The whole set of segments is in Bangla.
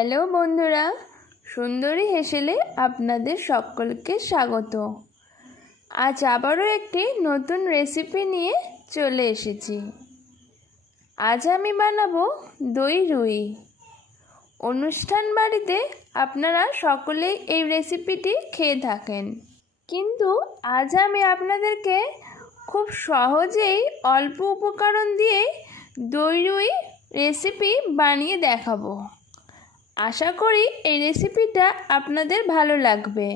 হ্যালো বন্ধুরা, সুন্দরী হেসেলে আপনাদের সকলকে স্বাগত। আজ আবারও একটি নতুন রেসিপি নিয়ে চলে এসেছি। আজ আমি বানাবো দই রুই। অনুষ্ঠান বাড়িতে আপনারা সকলেই এই রেসিপিটি খেয়ে থাকেন, কিন্তু আজ আমি আপনাদেরকে খুব সহজেই অল্প উপকরণ দিয়ে দই রুই রেসিপি বানিয়ে দেখাবো। আশা করি এই রেসিপিটা আপনাদের ভালো লাগবে।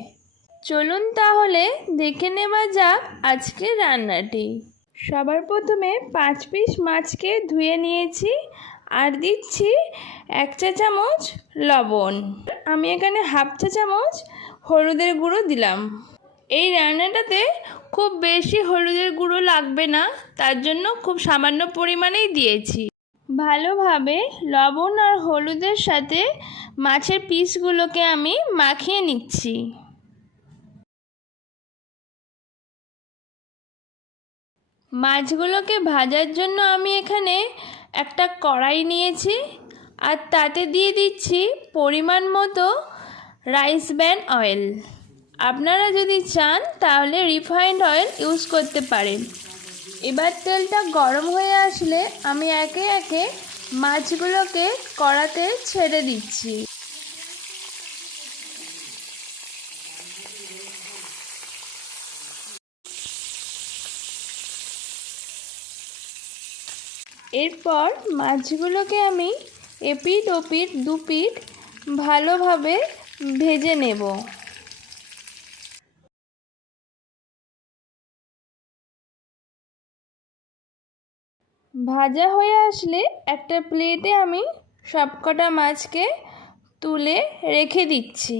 চলুন তাহলে দেখে নেওয়া যাক আজকের রান্নাটি। সবার প্রথমে 5 পিস মাছকে ধুয়ে নিয়েছি আর দিচ্ছি 1 চা চামচ লবণ। আমি এখানে হাফ চা চামচ হলুদের গুঁড়ো দিলাম। এই রান্নাটাতে খুব বেশি হলুদের গুঁড়ো লাগবে না, তার জন্য খুব সামান্য পরিমাণেই দিয়েছি। ভালোভাবে লবণ আর হলুদের সাথে মাছের পিসগুলোকে আমি মাখিয়ে নিচ্ছি। মাছগুলোকে ভাজার জন্য আমি এখানে একটা কড়াই নিয়েছি আর তাতে দিয়ে দিচ্ছি পরিমাণ মতো রাইস ব্র্যান অয়েল। আপনারা যদি চান তাহলে রিফাইন্ড অয়েল ইউজ করতে পারেন। এবার তেলটা গরম হয়ে আসলে আমি একে একে মাছগুলোকে কড়াতে ছেড়ে দিচ্ছি। এরপর মাছগুলোকে আমি এপিঠ ওপিঠ দুপিঠ ভালোভাবে ভেজে নেব। ভাজা হয়ে আসলে একটা প্লেটে আমি সবকটা মাছকে তুলে রেখে দিচ্ছি।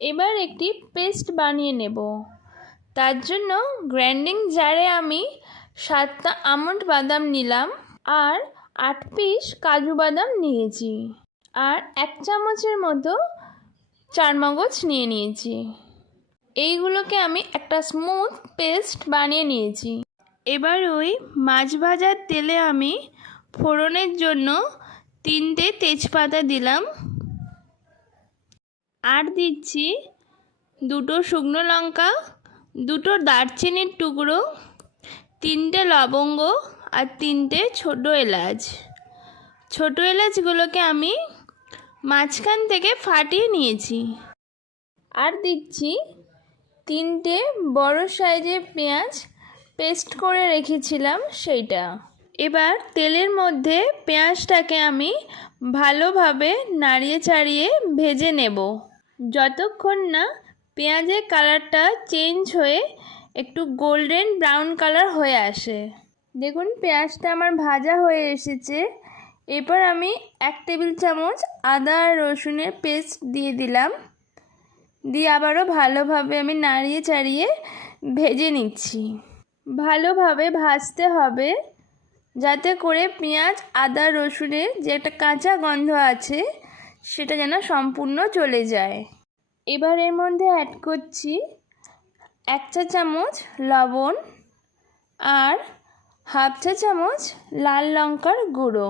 এবার একটি পেস্ট বানিয়ে নেব। তার জন্য গ্রাইন্ডিং জারে আমি 7টা আমন্ড বাদাম নিলাম আর 8 পিস কাজু বাদাম নিয়েছি আর 1 চামচের মতো চারমগজ নিয়ে নিয়েছি। এইগুলোকে আমি একটা স্মুথ পেস্ট বানিয়ে নিয়েছি। এবার ওই মাছ ভাজার তেলে আমি ফোড়নের জন্য 3টে তেজপাতা দিলাম আর দিচ্ছি 2টো শুকনো লঙ্কা, 2টো দারচিনির টুকরো, 3টে লবঙ্গ আর 3টে ছোটো এলাচ। ছোটো এলাচগুলোকে আমি মাঝখান থেকে ফাটিয়ে নিয়েছি। আর দিচ্ছি 3টে বড় সাইজের পেঁয়াজ পেস্ট করে রেখেছিলাম সেইটা। এবার তেলের মধ্যে পেঁয়াজটাকে আমি ভালোভাবে নাড়িয়ে চাড়িয়ে ভেজে নেব, যতক্ষণ না পেঁয়াজের কালারটা চেঞ্জ হয়ে একটু গোল্ডেন ব্রাউন কালার হয়ে আসে। দেখুন পেঁয়াজটা আমার ভাজা হয়ে এসেছে। এরপর আমি 1 টেবিল চামচ আদা আর রসুনের পেস্ট দিয়ে দিলাম, দিয়ে আবারও ভালোভাবে আমি নাড়িয়ে চাড়িয়ে ভেজে নিচ্ছি। ভালোভাবে ভাজতে হবে যাতে করে পেঁয়াজ আদা রসুনের যে একটা কাঁচা গন্ধ আছে সেটা যেন সম্পূর্ণ চলে যায়। এবার এর মধ্যে অ্যাড করছি 1 চা চামচ লবণ আর হাফ চা চামচ লাল লঙ্কার গুঁড়ো।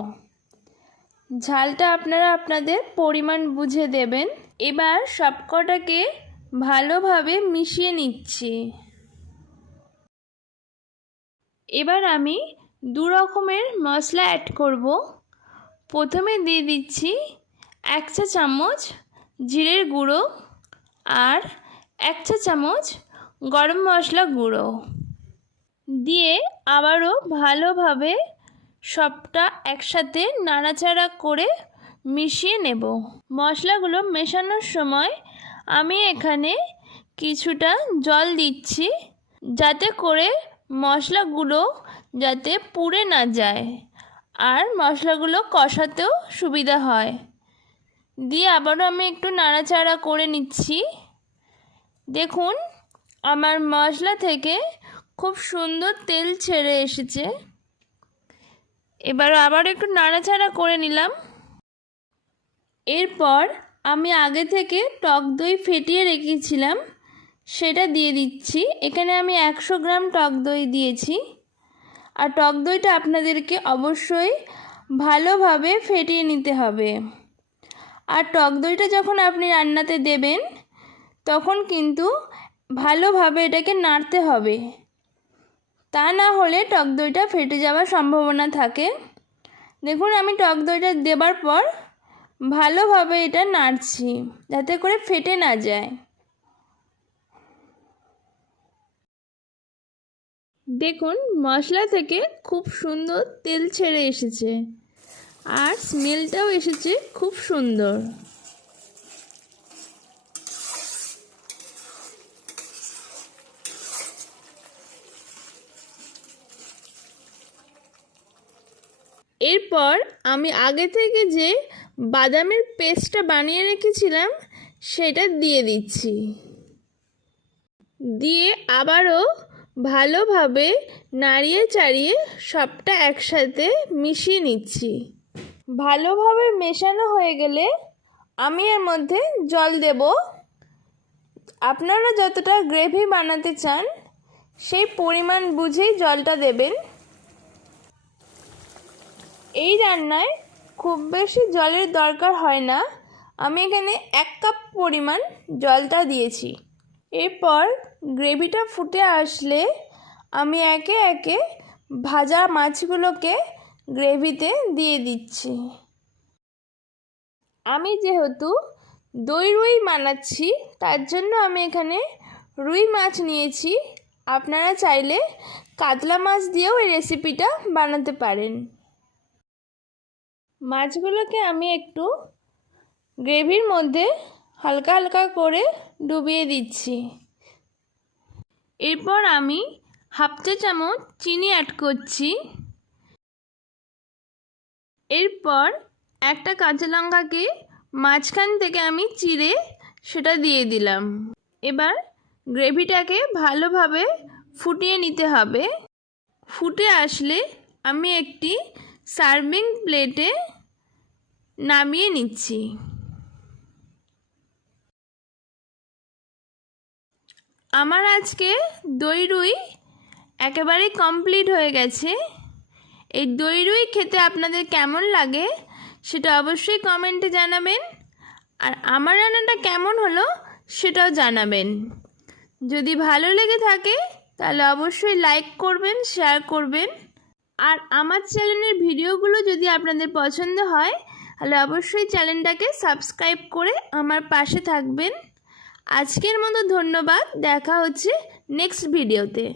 ঝালটা আপনারা আপনাদের পরিমাণ বুঝে দেবেন। এবার সবকটাকে ভালোভাবে মিশিয়ে নিচ্ছি। এবার আমি 2 রকমের মশলা অ্যাড করব। প্রথমে দিয়ে দিচ্ছি 1 চা চামচ জিরের গুঁড়ো আর 1 চা চামচ গরম মশলা গুঁড়ো দিয়ে আবারও ভালোভাবে সবটা একসাথে নাড়াচাড়া করে মিশিয়ে নেব। মশলাগুলো মেশানোর সময় আমি এখানে কিছুটা জল দিচ্ছি যাতে করে মশলাগুলো যাতে পুড়ে না যায় আর মশলাগুলো কষাতেও সুবিধা হয়। দিয়ে আবারও আমি একটু নাড়াচাড়া করে নিচ্ছি। দেখুন আমার মশলা থেকে খুব সুন্দর তেল ছেড়ে এসেছে। এবার আবার একটু নাড়াচাড়া করে নিলাম। এরপর আমি আগে থেকে টক দই ফেটিয়ে রেখেছিলাম সেটা দিয়ে দিচ্ছি। এখানে আমি 100 গ্রাম টক দই দিয়েছি আর টক দইটা আপনাদেরকে অবশ্যই ভালোভাবে ফেটিয়ে নিতে হবে। আর টক দইটা যখন আপনি রান্নাতে দেবেন তখন কিন্তু ভালোভাবে এটাকে নাড়তে হবে, তা না হলে টক দইটা ফেটে যাওয়ার সম্ভাবনা থাকে। দেখুন আমি টক দইটা দেবার পর ভালোভাবে এটা নাড়ছি যাতে করে ফেটে না যায়। দেখুন মশলা থেকে খুব সুন্দর তেল ছেড়ে এসেছে আর স্মেলটাও এসেছে খুব সুন্দর। এরপর আমি আগে থেকে যে বাদামের পেস্টটা বানিয়ে রেখেছিলাম সেটা দিয়ে দিচ্ছি, দিয়ে আবারও ভালোভাবে নাড়িয়ে চাড়িয়ে সবটা একসাথে মিশিয়ে নিচ্ছি। ভালোভাবে মেশানো হয়ে গেলে আমি এর মধ্যে জল দেব। আপনারা যতটা গ্রেভি বানাতে চান সেই পরিমাণ বুঝেই জলটা দেবেন। এই রান্নায় খুব বেশি জলের দরকার হয় না, আমি এখানে 1 কাপ পরিমাণ জলটা দিয়েছি। এরপর গ্রেভিটা ফুটে আসলে আমি একে একে ভাজা মাছগুলোকে গ্রেভিতে দিয়ে দিচ্ছি। আমি যেহেতু দই রুই বানাচ্ছি তার জন্য আমি এখানে রুই মাছ নিয়েছি। আপনারা চাইলে কাতলা মাছ দিয়েও এই রেসিপিটা বানাতে পারেন। মাছগুলোকে আমি একটু গ্রেভির মধ্যে হালকা হালকা করে ডুবিয়ে দিচ্ছি। এরপর আমি 1/2 চা চামচ চিনি অ্যাড করছি। এরপর একটা কাঁচা লঙ্কাকে মাঝখান থেকে আমি চিড়ে সেটা দিয়ে দিলাম। এবার গ্রেভিটাকে ভালোভাবে ফুটিয়ে নিতে হবে। ফুটে আসলে আমি একটি সার্ভিং প্লেটে নামিয়ে নিচ্ছি। আমার আজকে দই রুই একেবারে কমপ্লিট হয়ে গেছে। এই দই রুই খেতে আপনাদের কেমন লাগে সেটা অবশ্যই কমেন্টে জানাবেন, আর আমার রান্নাটা কেমন হলো সেটাও জানাবেন। যদি ভালো লেগে থাকে তাহলে অবশ্যই লাইক করবেন, শেয়ার করবেন, আর আমার চ্যানেলের ভিডিওগুলো যদি আপনাদের পছন্দ হয় তাহলে অবশ্যই চ্যানেলটাকে সাবস্ক্রাইব করে আমার পাশে থাকবেন। আজকের মতো ধন্যবাদ, দেখা হচ্ছে নেক্সট ভিডিওতে।